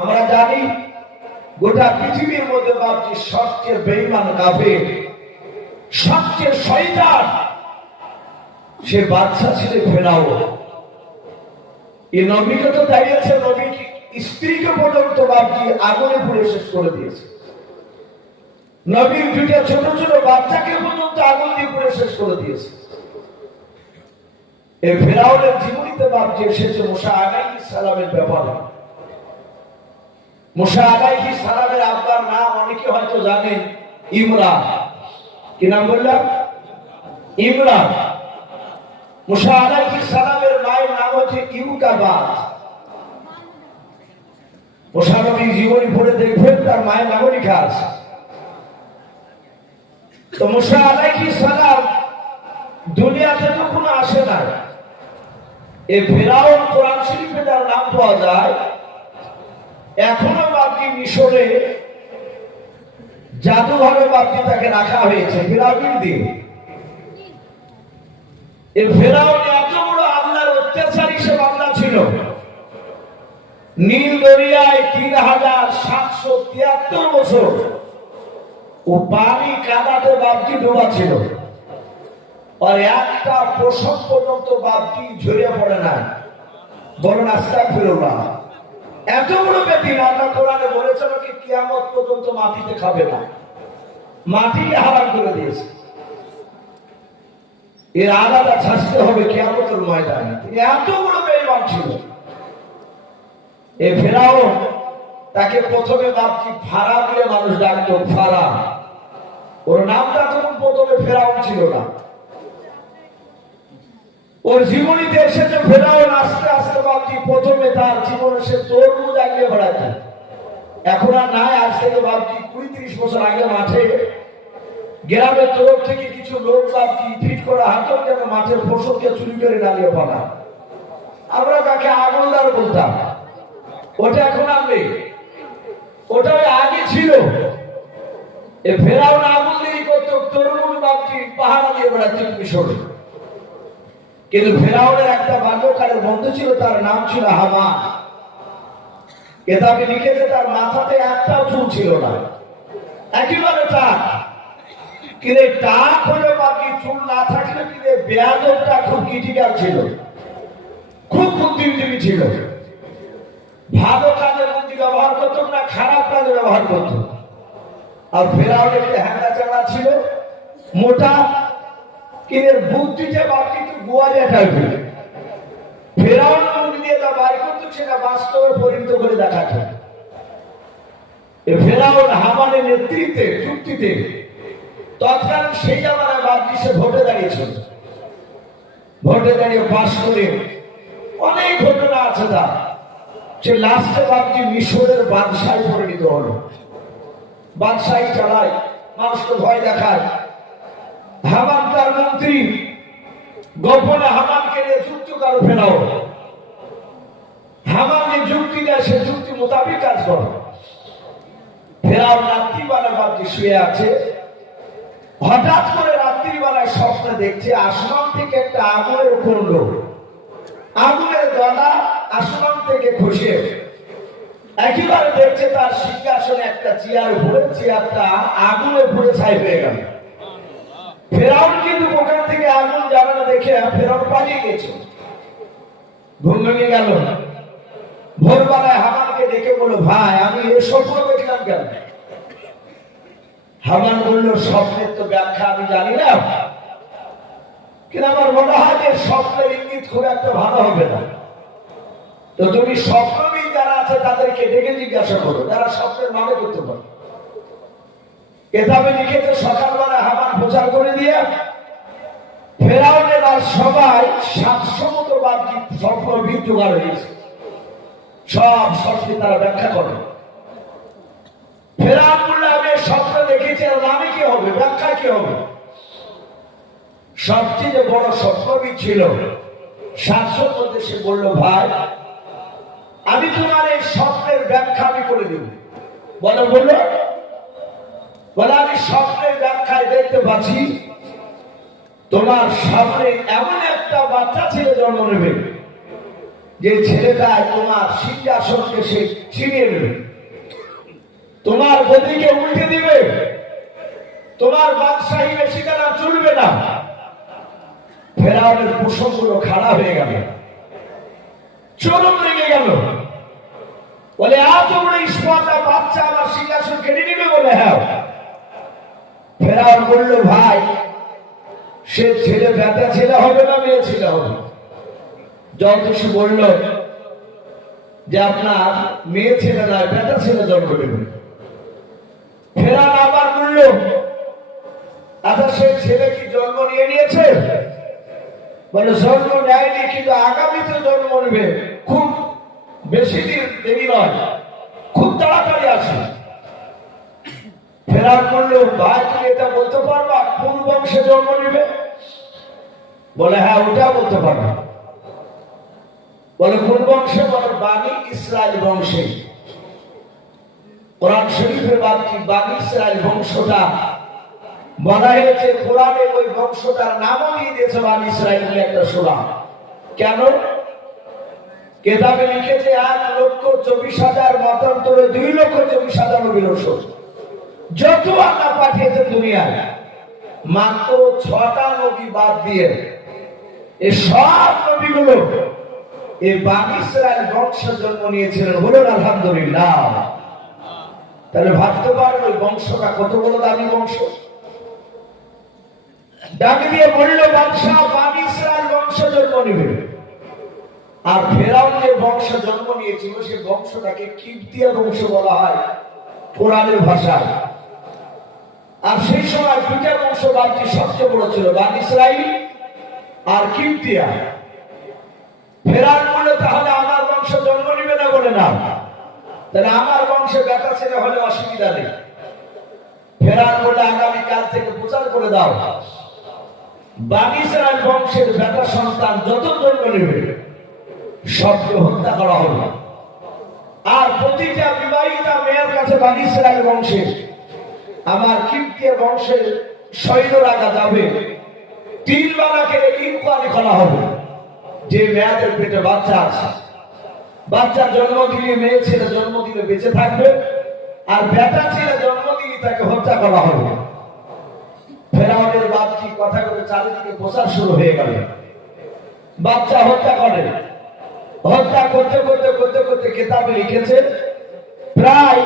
আমরা জানি গোটা পৃথিবীর মধ্যে ভাবছি সবচেয়ে বেইমান কাফে সবচেয়ে শয়তান। সে বাচ্চা ছেলে ফেরাও। এই নবীকে তো দাঁড়িয়েছে নবী স্ত্রীকে পর্যন্ত ভাবছি আগুনে পুড়ে শেষ করে দিয়েছে। নবীর দুইটা ছোট ছোট বাচ্চাকে পর্যন্ত আগুন দিয়ে পুড়ে শেষ করে দিয়েছে। এই ফেরাউনের জীবনীতে ভাবছি এসেছে মোশা আগাই সালামের ব্যাপারে। মুসা আলাইহি সালামের আব্বার নাম অনেকে হয়তো জানেন? কি নাম বললাম? সালামের মায়ের নাম হচ্ছে নবী জীবনী পড়ে দেখবেন, তার মায়ের নামও লেখা আছে। তো মুসা আলাইহি সালাম দুনিয়াতে তো কোনো আসে না এই ফেরাউন কোরআন শরীফে যার নাম পাওয়া যায় এখনও বাপটি মিশরে জাদুঘরে বাপটি তাকে রাখা হয়েছে ফেরাউন দিয়ে এই ফেরাউন এত বড় আল্লাহর অত্যাচার হিসেবে আল্লাহ ছিল। নীল দরিয়ায় তিন হাজার সাতশো তিয়াত্তর বছর ও পানি কাদাতে বাপটি ডোবা ছিল। আর একটা প্রসব পর্যন্ত বাপটি ঝরিয়ে পড়ে না বলেন আস্তা ফিরোলা এত বড় বেটি আল্লাহ কোরআনে বলেছে নাকি কিয়ামত পর্যন্ত মাটিতে খাবে না। মাটি হারাম করে দিয়েছে। এর আলাদা ছাড়তে হবে কিয়ামতের ময়দানে। এত বড় বেইমান ছিল। এ ফেরাও তাকে প্রথমে ভাবছি ফারা দিয়ে মানুষ ডাকতো, ফারা। ওর নামটা তখন প্রথমে ফেরাও ছিল না। ওর জীবনীতে এসেছে ফেরাও আস্তে আস্তে ভাবছি প্রথমে তার তরমুজ আগিয়ে বেড়াচ্ছে এখন আর নাই, আজ থেকে ভাবছি কুড়ি ত্রিশ বছর আগে মাঠে, গ্রামের তরফ থেকে কিছু লোক ভাবছি ফিট করা হাতও যেন মাঠের ফসলকে চুরি করে ডালিয়ে পানা। আমরা তাকে আগুনদার বলতাম। ওটা এখন আর নেই। ওটা আগে ছিল। এ ফেরাও আগুন দিয়ে করতো, তরমুজ ভাবছি পাহাড়া দিয়ে বেড়াচ্ছে মিশরে। কিন্তু ফেরাউনের একটা বাল্যকালের বন্ধু ছিল, তার নাম ছিল হামা কেতাবে লিখেছে তার মাথাতে একটাও চুল ছিল না। একেবারে টাক। এই টাক হলে বাকি চুল না থাকলে কিন্তু বেয়াদবটা খুব ক্রিটিক্যাল ছিল। খুব বুদ্ধিজীবী ছিল। ভালো কাজে বুদ্ধি ব্যবহার করতো না, খারাপ কাজে ব্যবহার করতো। আর ফেরাউনের যে হ্যাঙ্গা চাঙা ছিল, মোটা কিন্তু বুদ্ধিটা বাপ কিন্তু গোয়ালিয়া টাইপের ফেরাউন মুখ দিয়ে যা বাই করতো, সেটা বাস্তবে পরিণত করে দেখাতো ফেরাউন হামানের নেতৃত্বে, চুক্তিতে তৎকালীন সেই জামানায় সে ভোটে দাঁড়িয়েছিল। ভোটে দাঁড়িয়ে পাশ করে অনেক ঘটনা আছে তার সে লাস্টে বাপটি মিশরের বাদশাহী পরিণত হলো। বাদশাহী চালায়, মানুষকে ভয় দেখায়। হামান তার মন্ত্রী গোপনে হামানকে নিয়ে যুক্তি দেয়, সে মোতাবেক কাজ ফেরাও রাত্রিবেলা শুয়ে আছে। হঠাৎ করে রাত্রিবেলায় স্বপ্নে দেখছে, আসমান থেকে একটা আগুনের কুণ্ড। আগুনের আসমান থেকে খসে। দেখছে তার সিংহাসনে একটা চেয়ার উপরে, চেয়ারটা আগুনে পুড়ে ছাই হয়ে গেল। ফেরাউন কিন্তু ওখান থেকে আগুন জ্বালানো দেখে ফেরাউন গেছে। ঘুম ভেঙে গেল। ভোরবেলায় হামানকে ডেকে বলল, ভাই, আমি এ স্বপ্ন দেখলাম কেন? হামান বলল, স্বপ্নের তো ব্যাখ্যা আমি জানি না। কিন্তু আমার মনে হয় যে স্বপ্নের ইঙ্গিত খুব একটা ভালো হবে না। তো তুমি স্বপ্নবিদ যারা আছে, তাদেরকে ডেকে জিজ্ঞাসা করো যারা স্বপ্নের মানে করতে পারে কেতাবে লিখেছে, সকালবেলা হামান প্রচার করে দিয়ে ফেরাউনের আর সবাই সাতশো মতো বাকি স্বপ্নবিদ জোগাড় হয়েছে সব স্বপ্নে তারা ব্যাখ্যা করে। ফেরাউন আমি স্বপ্ন দেখেছি, আর কি হবে? ব্যাখ্যা কি হবে? সবচেয়ে বড় স্বপ্নবিদ ছিল, সাতশোর মধ্যে সে বলল, ভাই, আমি তোমার এই স্বপ্নের ব্যাখ্যা আমি করে দেব। বলে বলল বলে, আমি স্বপ্নের ব্যাখ্যায় দেখতে পাচ্ছি তোমার সামনে এমন একটা বাচ্চা ছেলে জন্ম নেবে যে ছেলেটা তোমার সিংহাসনকে সে ছিনিয়ে নেবে। তোমার গদিকে উল্টে দিবে। তোমার বাদশাহী বেশি কালা চলবে না। ফেরাউনের প্রসঙ্গগুলো খারাপ হয়ে গেল। চরম লেগে গেল। বলে এত বড় ইস্পাতা বাচ্চা আমার সিংহাসন কেড়ে নিবে বলে হ্যাঁ। ফেরাউন বলল, ভাই সে ছেলে বেটা ছেলে হবে না মেয়ে ছেলে হবে? জলদস্যু বলল যে আপনার মেয়ে ছেলে নয় বেটা ছেলে জন্ম দেবে ফেরান আবার বলল আচ্ছা সে ছেলে কি জন্ম নিয়ে নিয়েছে? বলে জন্ম নেয়নি, কিন্তু আগামীতে জন্ম নেবে। খুব বেশি দিন দেরি নয়, খুব তাড়াতাড়ি আসে ফেরার করল ভাই তুমি এটা বলতে পারবা? কোন বংশে জন্ম নেবে? বলে হ্যাঁ ওটা বলতে পারবা। বলে, কোন বংশে? বলে বাণী ইসরায়েল বংশে। কোরআন শরীফের বাকি বাণী ইসরায়েল বংশটা বলা হয়েছে, কোরআনে ওই বংশটার নামও দিয়ে দিয়েছে বাণী ইসরায়েল বলে একটা সোরা। কেন? কেতাবে লিখেছে, এক লক্ষ চব্বিশ হাজার মতান্তরে দুই লক্ষ চব্বিশ হাজার রসুল। যত আল্লাহ পাঠিয়েছেন দুনিয়ায়, মাত্র ছটা নবী বাদ দিয়ে এই সব নবীগুলো এই বাণী ইসরায়েল বংশের জন্ম নিয়েছিলেন বলুন আলহামদুলিল্লাহ। তাহলে ভাবতে পারেন ওই বংশটা কত বড় দামি বংশ? ডাক দিয়ে বলল, বাদশাহ বাণী বংশ জন্ম নিবে। আর ফেরাউন যে বংশ জন্ম নিয়েছিল, সে বংশটাকে কিপ্তিয়া বংশ বলা হয়, কোরআনের ভাষায়। আর সেই সময় দুইটা বংশ বাদটি সবচেয়ে বড় ছিল বাদ ইসরাইল আর কিপ্তিয়া ফেরার বলে তাহলে আমার বংশ জন্ম নিবে না বলে না। তাহলে আমার বংশে বেটা ছেলে হলে অসুবিধা নেই। ফেরার বলে আগামী কাল থেকে প্রচার করে দাও। বাগিসার বংশের বেটা সন্তান যত জন্ম নেবে সবকে হত্যা করা হবে। আর প্রতিটা বিবাহিতা মেয়ের কাছে বাগিসার বংশের আমার কীর্তির বংশের সৈন্য রাখা যাবে। তিন বেলাকে ইনকোয়ারি করা হবে। যে মেয়েদের পেটে বাচ্চা আছে। বাচ্চা জন্ম দিলে মেয়ে ছেলে জন্ম দিলে বেঁচে থাকবে আর বেটা ছেলে জন্ম দিলে তাকে হত্যা করা হবে। ফেরাউনের বাপটি কথা করে চারিদিকে প্রচার শুরু হয়ে গেল। বাচ্চা হত্যা করে। হত্যা করতে করতে করতে করতে কেতাবে লিখেছে, প্রায়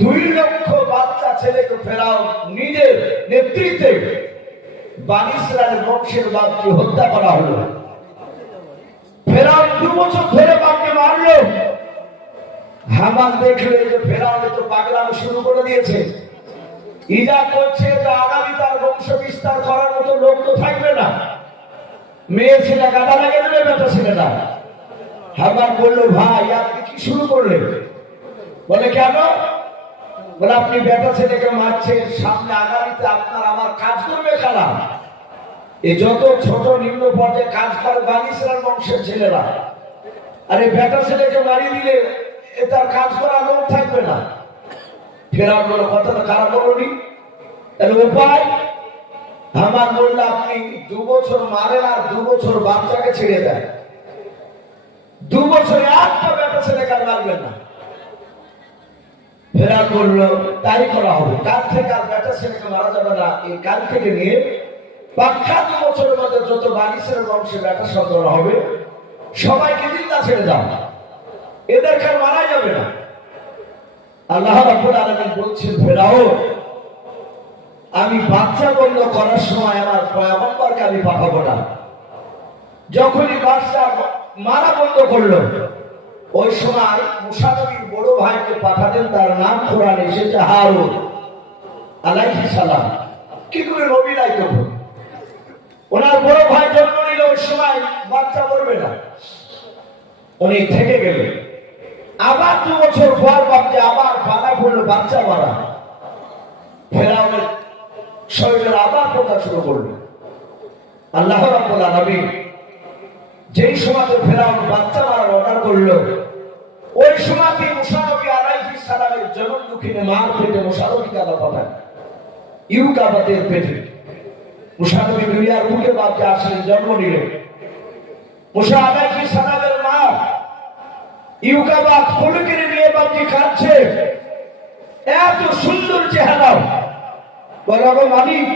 দুই ফেরাও নিজের নেতৃত্বে বানিসরায়ের বংশের বাপকে হত্যা করা হলো। ফেরাও দু বছর ধরে বাপকে মারলো। হামান দেখল যে ফেরাও তো পাগলামো শুরু করে দিয়েছে। ইজা করছে যে আগামী তার বংশ বিস্তার করার মতো লোক তো থাকবে না। মেয়ে ছেলে গাদা লাগে দেবে বেটা ছেলে না। হামান বলল, ভাই, আপনি কি শুরু করলেন? বলে, কেন? বলে, আপনি বেটা ছেলেকে মারছেন, সামনে আগামীতে আপনার আমার কাজ করবে কারা? এই যত ছোট নিম্ন পর্যায়ে কাজ করে বানিসরার বংশের ছেলেরা। আরে বেটা ছেলেকে মারি দিলে এ তার কাজ করা লোক থাকবে না। ফেরার বলে, কথাটা খারাপ বলনি? তাহলে উপায়, আমার বললে, আপনি দু বছর মারেন আর দু বছর বাচ্চাকে ছেড়ে দেয় দু বছরে একটা বেটা ছেলেকে মারবেন না। ফেরার করল তাই করা হবে। কাল থেকে আর বেটা ছেলেকে মারা যাবে না। এই কাল থেকে নিয়ে পাক্কা দু বছরের মধ্যে যত বালিশের বংশে বেটা সন্তান হবে, সবাইকে চিন্তা ছেড়ে দাও। এদেরকে মারা যাবে না। আল্লাহ রাব্বুল আলামিন বলছেন, ফেরাও, আমি বাচ্চা বন্ধ করার সময় আমার পয়গম্বরকে আমি পাঠাবো না। যখনই বাচ্চা মারা বন্ধ করল ওই সময় মুসা বড় ভাইকে পাঠাতেন, তার নাম কোরআন এসেছে হারুন আলাইহিস সালাম। কি করে নবী দায়িত্ব করবে? ওনার বড় ভাই জন্ম নিল ওই সময়, বাচ্চা করবে না। উনি থেকে গেলেন আবার দু বছর পর বাচ্চা আবার পালা পড়ল, বাচ্চা মারা। ফেরাউনের শরীরের আবার কথা শুরু করল। আল্লাহ রাব্বুল আলামিন যেই সময়তে ফেরাউন বাচ্চা মারার অর্ডার করল, ওই সময়তে মুসা নবী আলাইহিস সালামের জনম দুঃখিনে মার পেটে মুসা নবীকে আল্লাহ পাঠান ইউকাবাতের পেটে। মুসা দুনিয়ার মুখে বাচ্চা আসলেন জন্ম নিলেন মুসা আলাইহিস সালামের মা ইউকাবাদ ফুলকের নিয়ে বাপটি খাচ্ছে। এত সুন্দর চেহারা। বলরাম মালিক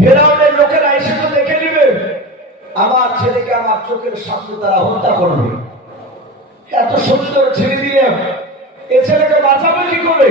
ফেরাউনের লোকেরা এসে তো দেখে নিবে। আমার ছেলেকে আমার চোখের সামনে তারা হত্যা করবে। এত সুন্দর ছেলে দিয়ে এ ছেলেকে বাঁচাবে কি করে?